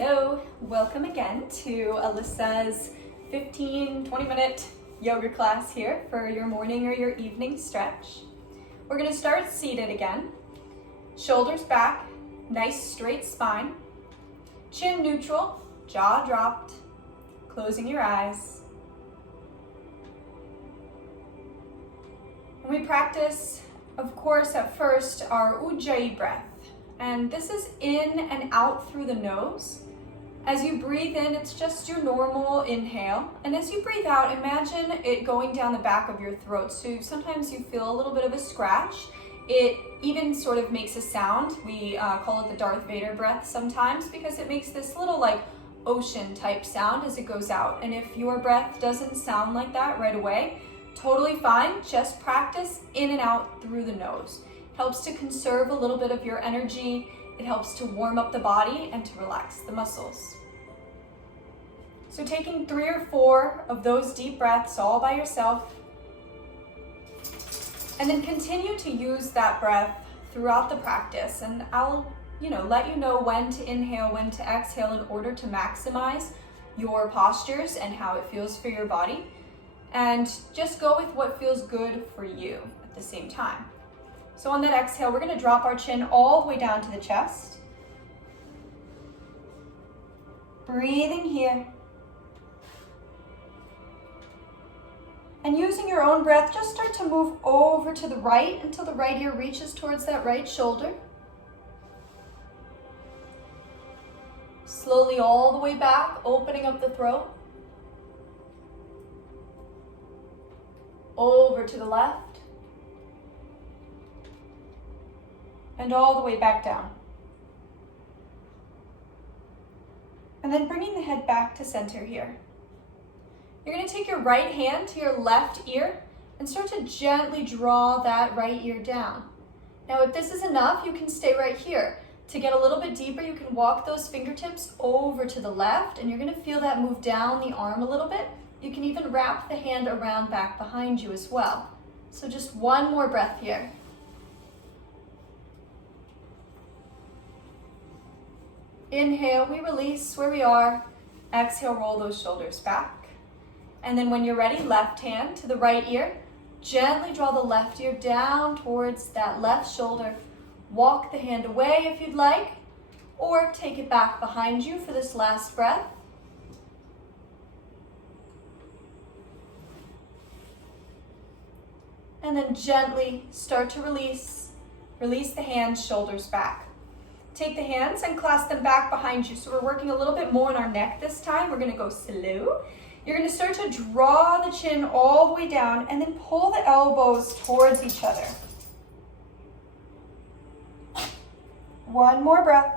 Hello, welcome again to Alyssa's 15-20 minute yoga class here for your morning or your evening stretch. We're going to start seated again. Shoulders back, nice straight spine. Chin neutral, jaw dropped, closing your eyes. And we practice, of course, at first our Ujjayi breath. And this is in and out through the nose. As you breathe in, it's just your normal inhale. And as you breathe out, imagine it going down the back of your throat. So sometimes you feel a little bit of a scratch. It even sort of makes a sound. We call it the Darth Vader breath sometimes because it makes this little like ocean type sound as it goes out. And if your breath doesn't sound like that right away, totally fine. Just practice in and out through the nose. Helps to conserve a little bit of your energy. It helps to warm up the body and to relax the muscles. So taking 3 or 4 of those deep breaths all by yourself, and then continue to use that breath throughout the practice. And I'll let you know when to inhale, when to exhale in order to maximize your postures and how it feels for your body. And just go with what feels good for you at the same time. So on that exhale, we're going to drop our chin all the way down to the chest. Breathing here. And using your own breath, just start to move over to the right until the right ear reaches towards that right shoulder. Slowly all the way back, opening up the throat. Over to the left. And all the way back down. And then bringing the head back to center here. You're going to take your right hand to your left ear and start to gently draw that right ear down. Now, if this is enough, you can stay right here. To get a little bit deeper, you can walk those fingertips over to the left, and you're going to feel that move down the arm a little bit. You can even wrap the hand around back behind you as well. So just one more breath here. Inhale, we release where we are. Exhale, roll those shoulders back. And then when you're ready, left hand to the right ear. Gently draw the left ear down towards that left shoulder. Walk the hand away if you'd like, or take it back behind you for this last breath. And then gently start to release. Release the hands, shoulders back. Take the hands and clasp them back behind you. So we're working a little bit more on our neck this time. We're going to go slow. You're going to start to draw the chin all the way down and then pull the elbows towards each other. One more breath.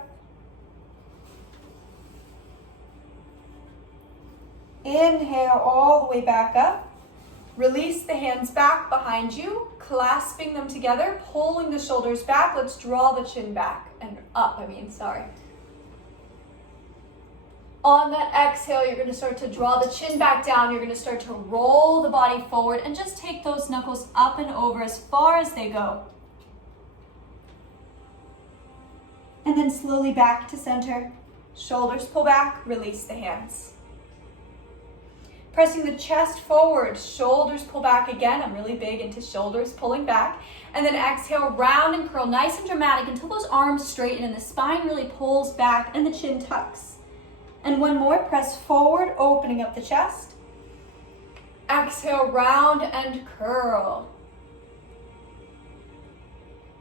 Inhale all the way back up. Release the hands back behind you, clasping them together, pulling the shoulders back. Let's draw the chin back and up, sorry. On that exhale, you're going to start to draw the chin back down. You're going to start to roll the body forward and just take those knuckles up and over as far as they go. And then slowly back to center. Shoulders pull back, release the hands. Pressing the chest forward, shoulders pull back again. I'm really big into shoulders pulling back. And then exhale, round and curl, nice and dramatic until those arms straighten and the spine really pulls back and the chin tucks. And one more, press forward, opening up the chest. Exhale, round and curl.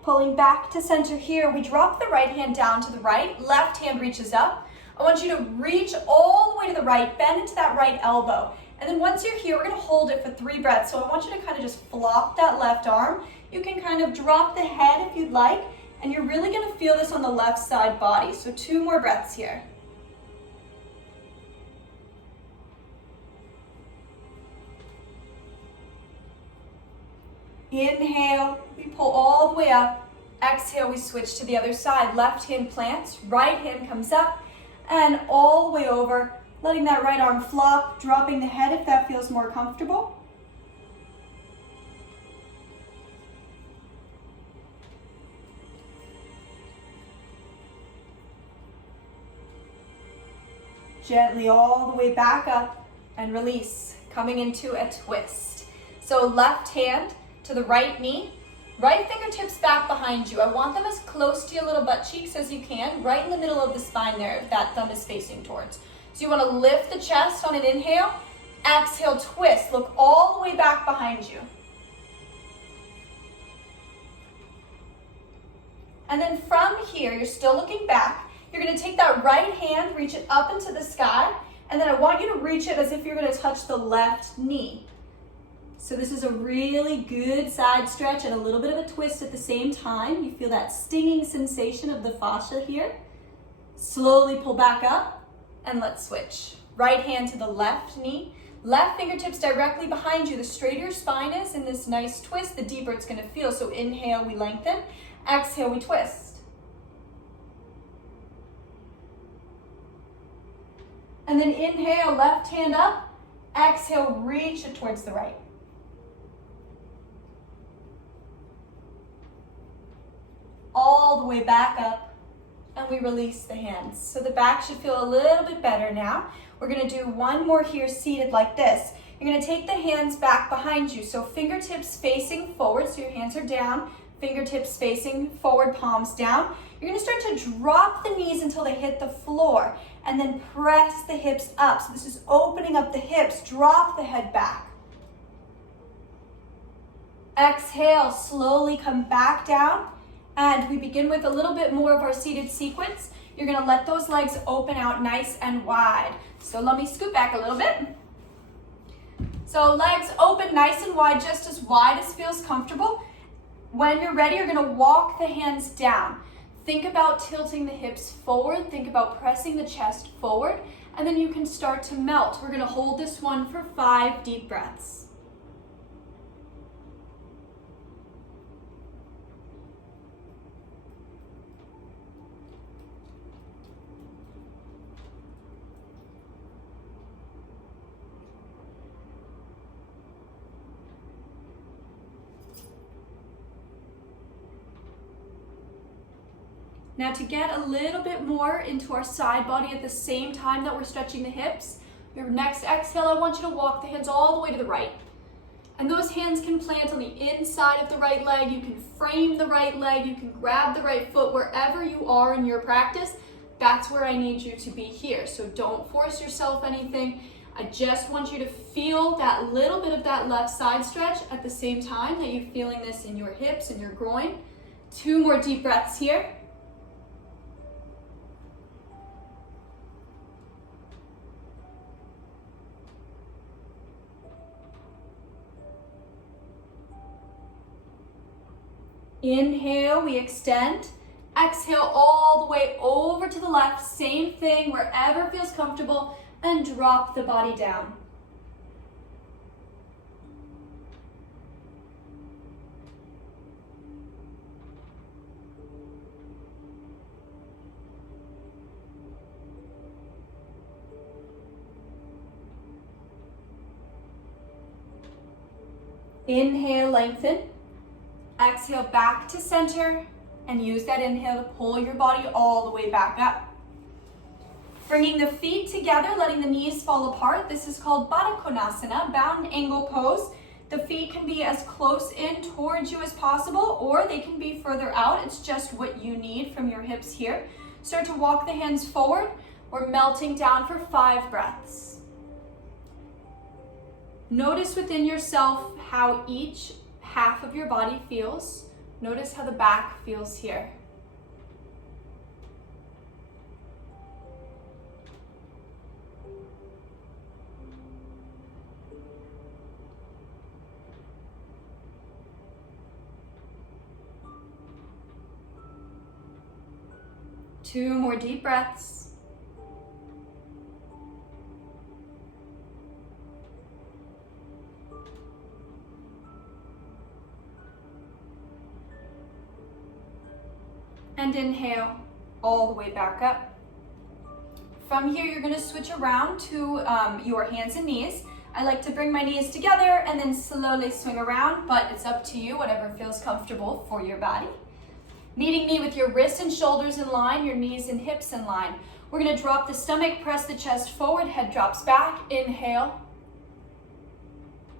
Pulling back to center here, we drop the right hand down to the right, left hand reaches up. I want you to reach all the way to the right, bend into that right elbow. And then once you're here, we're going to hold it for 3 breaths. So I want you to kind of just flop that left arm. You can kind of drop the head if you'd like, and you're really going to feel this on the left side body. So 2 more breaths here. Inhale, we pull all the way up. Exhale, we switch to the other side. Left hand plants, right hand comes up, and all the way over, letting that right arm flop, dropping the head if that feels more comfortable. Gently all the way back up and release, coming into a twist. So left hand to the right knee, right fingertips back behind you. I want them as close to your little butt cheeks as you can, right in the middle of the spine there, if that thumb is facing towards. So you want to lift the chest on an inhale, exhale, twist. Look all the way back behind you. And then from here, you're still looking back. You're going to take that right hand, reach it up into the sky, and then I want you to reach it as if you're going to touch the left knee. So this is a really good side stretch and a little bit of a twist at the same time. You feel that stinging sensation of the fascia here. Slowly pull back up and let's switch. Right hand to the left knee. Left fingertips directly behind you. The straighter your spine is in this nice twist, the deeper it's going to feel. So inhale, we lengthen. Exhale, we twist. And then inhale, left hand up. Exhale, reach it towards the right. All the way back up, and we release the hands. So the back should feel a little bit better now. We're going to do one more here seated like this. You're going to take the hands back behind you. So fingertips facing forward, so your hands are down. Fingertips facing forward, palms down. You're going to start to drop the knees until they hit the floor and then press the hips up. So this is opening up the hips, drop the head back. Exhale, slowly come back down, and we begin with a little bit more of our seated sequence. You're going to let those legs open out nice and wide. So let me scoot back a little bit. So legs open nice and wide, just as wide as feels comfortable. When you're ready, you're going to walk the hands down. Think about tilting the hips forward. Think about pressing the chest forward. And then you can start to melt. We're going to hold this one for 5 deep breaths. Now to get a little bit more into our side body at the same time that we're stretching the hips, your next exhale, I want you to walk the hands all the way to the right. And those hands can plant on the inside of the right leg. You can frame the right leg. You can grab the right foot. Wherever you are in your practice, that's where I need you to be here. So don't force yourself anything. I just want you to feel that little bit of that left side stretch at the same time that you're feeling this in your hips and your groin. 2 more deep breaths here. Inhale, we extend. Exhale all the way over to the left. Same thing, wherever feels comfortable, and drop the body down. Inhale, lengthen. Exhale back to center, and use that inhale to pull your body all the way back up. Bringing the feet together, letting the knees fall apart. This is called Baddha Konasana, bound angle pose. The feet can be as close in towards you as possible, or they can be further out. It's just what you need from your hips here. Start to walk the hands forward. We're melting down for 5 breaths. Notice within yourself how each half of your body feels. Notice how the back feels here. Two more deep breaths. And inhale all the way back up. From here, you're going to switch around to your hands and knees. I like to bring my knees together and then slowly swing around, but it's up to you, whatever feels comfortable for your body. Meeting me with your wrists and shoulders in line, your knees and hips in line. We're gonna drop the stomach, press the chest forward, head drops back, inhale.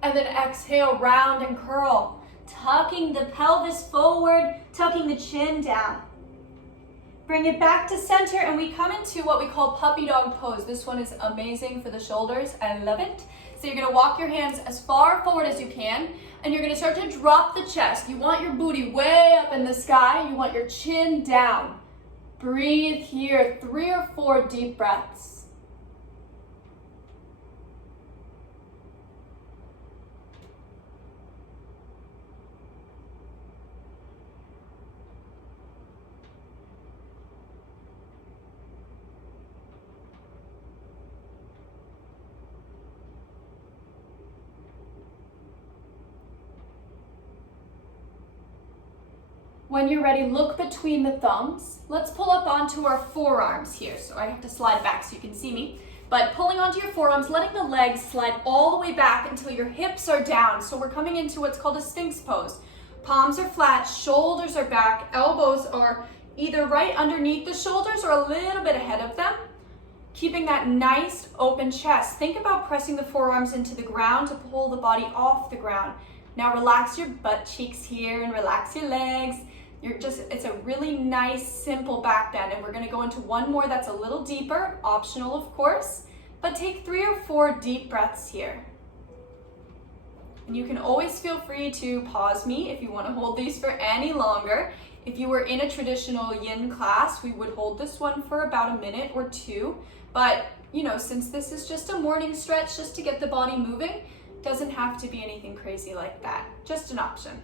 And then exhale, round and curl. Tucking the pelvis forward, tucking the chin down. Bring it back to center and we come into what we call puppy dog pose. This one is amazing for the shoulders, I love it. So you're gonna walk your hands as far forward as you can and you're gonna start to drop the chest. You want your booty way up in the sky, you want your chin down. Breathe here, 3 or 4 deep breaths. When you're ready, look between the thumbs. Let's pull up onto our forearms here. So I have to slide back so you can see me. But pulling onto your forearms, letting the legs slide all the way back until your hips are down. So we're coming into what's called a Sphinx pose. Palms are flat, shoulders are back, elbows are either right underneath the shoulders or a little bit ahead of them. Keeping that nice open chest. Think about pressing the forearms into the ground to pull the body off the ground. Now relax your butt cheeks here and relax your legs. It's a really nice, simple back bend, and we're gonna go into one more that's a little deeper, optional of course, but take 3 or 4 deep breaths here. And you can always feel free to pause me if you wanna hold these for any longer. If you were in a traditional yin class, we would hold this one for about a minute or 2, but since this is just a morning stretch, just to get the body moving, doesn't have to be anything crazy like that, just an option.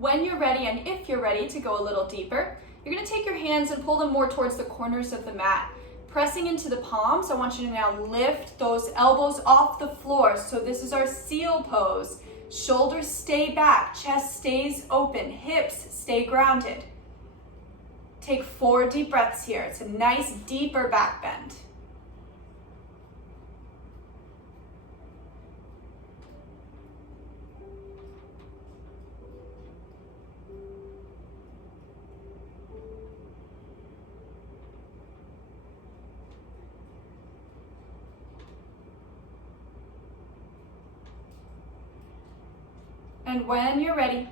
When you're ready, and if you're ready to go a little deeper, you're gonna take your hands and pull them more towards the corners of the mat. Pressing into the palms, I want you to now lift those elbows off the floor. So this is our seal pose. Shoulders stay back, chest stays open, hips stay grounded. Take 4 deep breaths here. It's a nice deeper back bend. And when you're ready,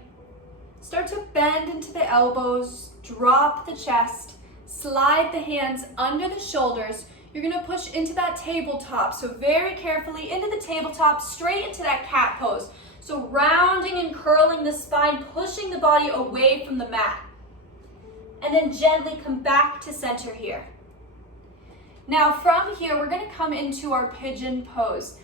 start to bend into the elbows, drop the chest, slide the hands under the shoulders. You're gonna push into that tabletop. So very carefully into the tabletop, straight into that cat pose. So rounding and curling the spine, pushing the body away from the mat. And then gently come back to center here. Now from here, we're gonna come into our pigeon pose.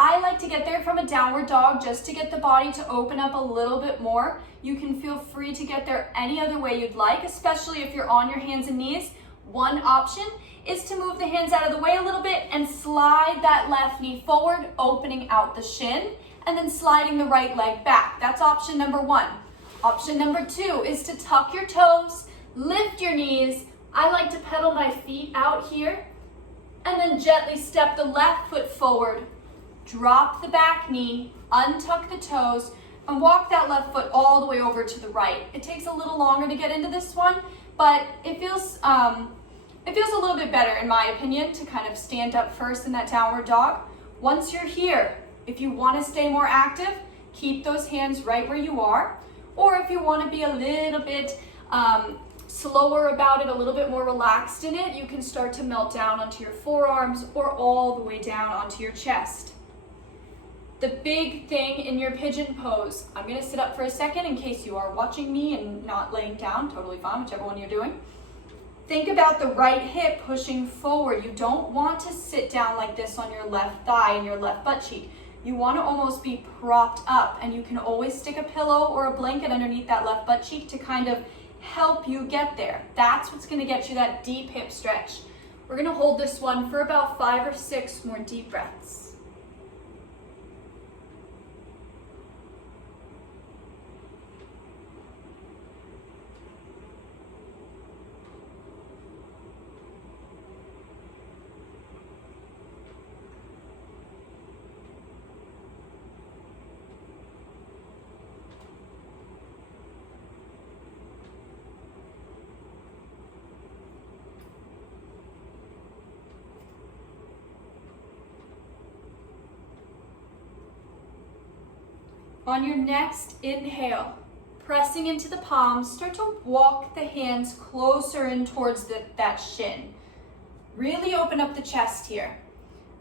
I like to get there from a downward dog just to get the body to open up a little bit more. You can feel free to get there any other way you'd like, especially if you're on your hands and knees. One option is to move the hands out of the way a little bit and slide that left knee forward, opening out the shin, and then sliding the right leg back. That's option number 1. Option number 2 is to tuck your toes, lift your knees. I like to pedal my feet out here, and then gently step the left foot forward. Drop the back knee, untuck the toes, and walk that left foot all the way over to the right. It takes a little longer to get into this one, but it feels a little bit better, in my opinion, to kind of stand up first in that downward dog. Once you're here, if you want to stay more active, keep those hands right where you are. Or if you want to be a little bit slower about it, a little bit more relaxed in it, you can start to melt down onto your forearms or all the way down onto your chest. The big thing in your pigeon pose, I'm going to sit up for a second in case you are watching me and not laying down, totally fine, whichever one you're doing. Think about the right hip pushing forward. You don't want to sit down like this on your left thigh and your left butt cheek. You want to almost be propped up, and you can always stick a pillow or a blanket underneath that left butt cheek to kind of help you get there. That's what's going to get you that deep hip stretch. We're going to hold this one for about 5 or 6 more deep breaths. On your next inhale, pressing into the palms, start to walk the hands closer in towards that shin. Really open up the chest here.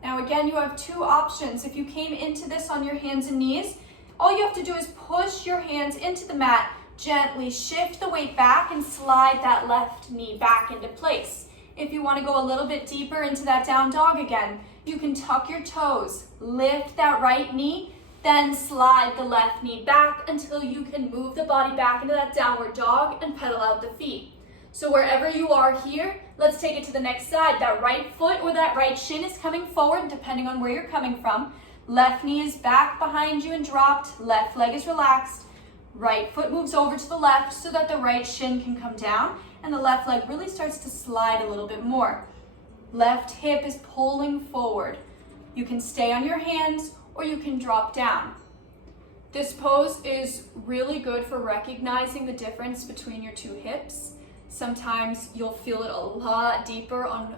Now again, you have two options. If you came into this on your hands and knees, all you have to do is push your hands into the mat, gently shift the weight back and slide that left knee back into place. If you want to go a little bit deeper into that down dog again, you can tuck your toes, lift that right knee, then slide the left knee back until you can move the body back into that downward dog and pedal out the feet. So wherever you are here, let's take it to the next side. That right foot or that right shin is coming forward depending on where you're coming from. Left knee is back behind you and dropped. Left leg is relaxed. Right foot moves over to the left so that the right shin can come down and the left leg really starts to slide a little bit more. Left hip is pulling forward. You can stay on your hands or you can drop down. This pose is really good for recognizing the difference between your two hips. Sometimes you'll feel it a lot deeper on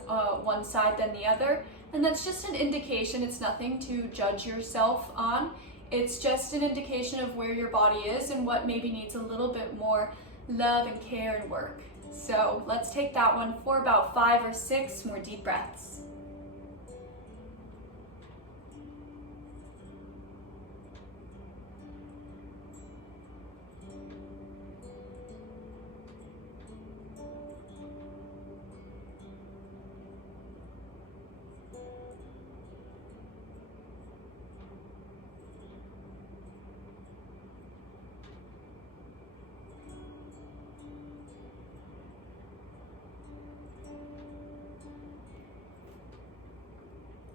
one side than the other, and that's just an indication. It's nothing to judge yourself on. It's just an indication of where your body is and what maybe needs a little bit more love and care and work. So let's take that one for about 5 or 6 more deep breaths.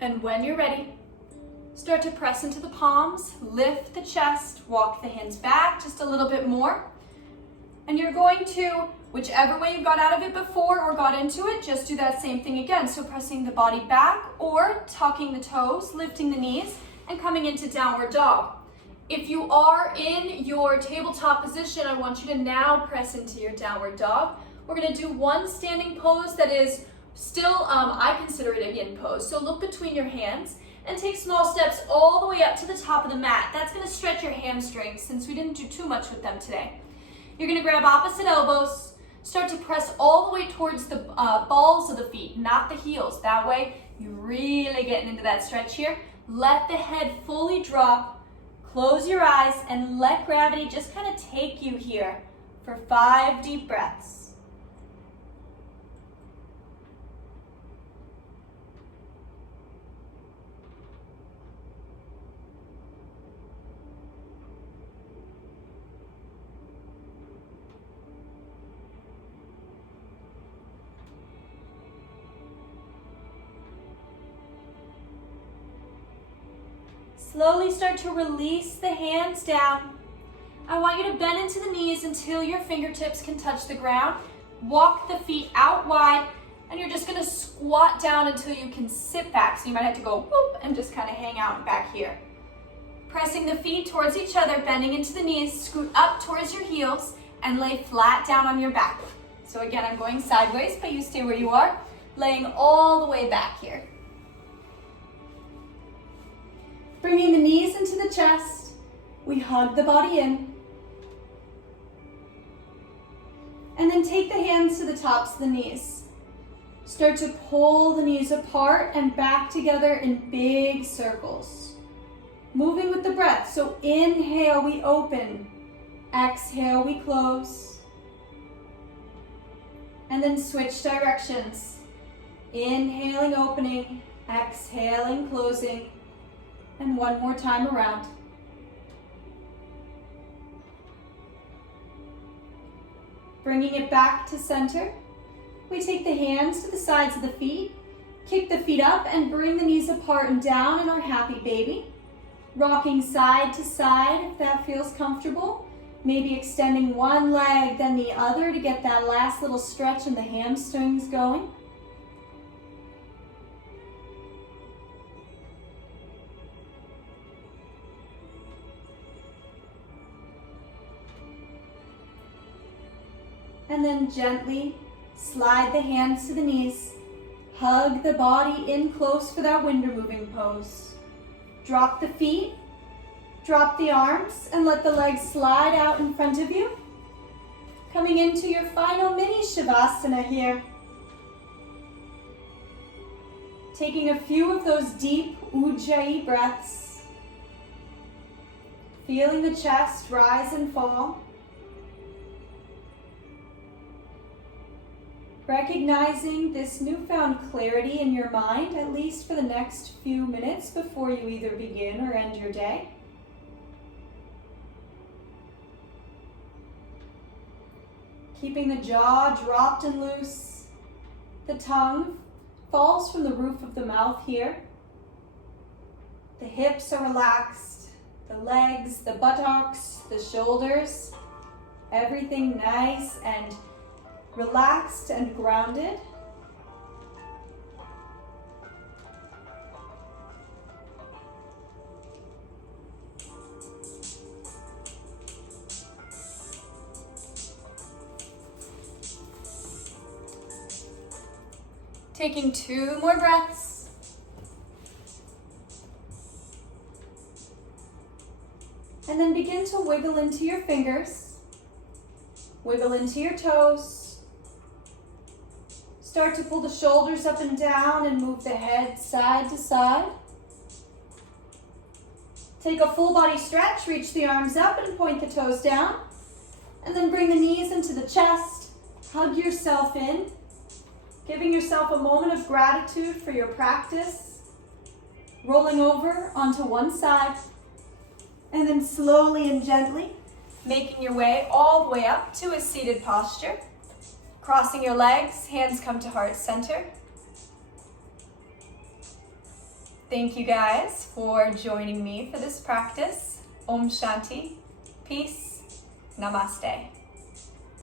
And when you're ready, start to press into the palms, lift the chest, walk the hands back just a little bit more. And you're going to, whichever way you got out of it before or got into it, just do that same thing again. So pressing the body back or tucking the toes, lifting the knees, and coming into downward dog. If you are in your tabletop position, I want you to now press into your downward dog. We're going to do one standing pose that is still, I consider it a yin pose. So look between your hands and take small steps all the way up to the top of the mat. That's going to stretch your hamstrings since we didn't do too much with them today. You're going to grab opposite elbows, start to press all the way towards the balls of the feet, not the heels. That way, you're really getting into that stretch here. Let the head fully drop, close your eyes, and let gravity just kind of take you here for 5 deep breaths. Slowly start to release the hands down. I want you to bend into the knees until your fingertips can touch the ground. Walk the feet out wide, and you're just gonna squat down until you can sit back. So you might have to go whoop and just kind of hang out back here. Pressing the feet towards each other, bending into the knees, scoot up towards your heels, and lay flat down on your back. So again, I'm going sideways, but you stay where you are, laying all the way back here. Bringing the knees into the chest, we hug the body in. And then take the hands to the tops of the knees. Start to pull the knees apart and back together in big circles. Moving with the breath, so inhale, we open. Exhale, we close. And then switch directions. Inhaling, opening, exhaling, closing. And one more time around. Bringing it back to center. We take the hands to the sides of the feet, kick the feet up and bring the knees apart and down in our happy baby. Rocking side to side if that feels comfortable. Maybe extending one leg then the other to get that last little stretch in the hamstrings going. And then gently slide the hands to the knees. Hug the body in close for that window moving pose. Drop the feet Drop the arms and let the legs slide out in front of you. Coming into your final mini Shavasana here. Taking a few of those deep Ujjayi breaths. Feeling the chest rise and fall. Recognizing this newfound clarity in your mind, at least for the next few minutes before you either begin or end your day. Keeping the jaw dropped and loose. The tongue falls from the roof of the mouth here. The hips are relaxed. The legs, the buttocks, the shoulders. Everything nice and relaxed and grounded. Taking 2 more breaths. And then begin to wiggle into your fingers. Wiggle into your toes. Start to pull the shoulders up and down and move the head side to side. Take a full body stretch, reach the arms up and point the toes down. And then bring the knees into the chest. Hug yourself in. Giving yourself a moment of gratitude for your practice. Rolling over onto one side. And then slowly and gently making your way all the way up to a seated posture. Crossing your legs, hands come to heart center. Thank you guys for joining me for this practice. Om Shanti. Peace. Namaste.